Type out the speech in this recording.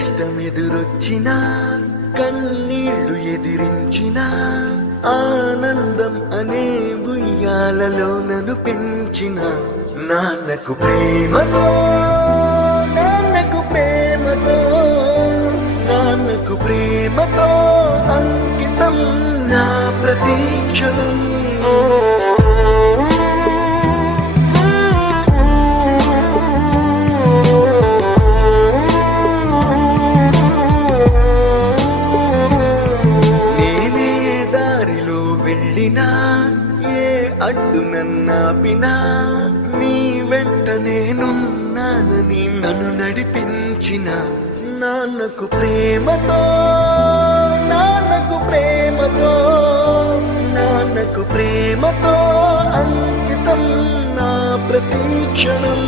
కష్టమెదురొచ్చినా కన్నీళ్లు ఎదిరించినా ఆనందం అనే ఉయ్యాలలో నన్ను పెంచిన నాన్నకు ప్రేమతో నాన్నకు ప్రేమతో నాన్నకు ప్రేమతో అంకితం నా ప్రతీక్షణం. నేనే దారిలో వెళ్ళినా ఏ అడ్డు నన్నాపినా నీ వెంట నేనున్నానని నన్ను నడిపించిన నాన్నకు ప్రేమతో నాన్నకు ప్రేమతో నాన్నకు ప్రేమతో అంకితం నా ప్రతీక్షణం.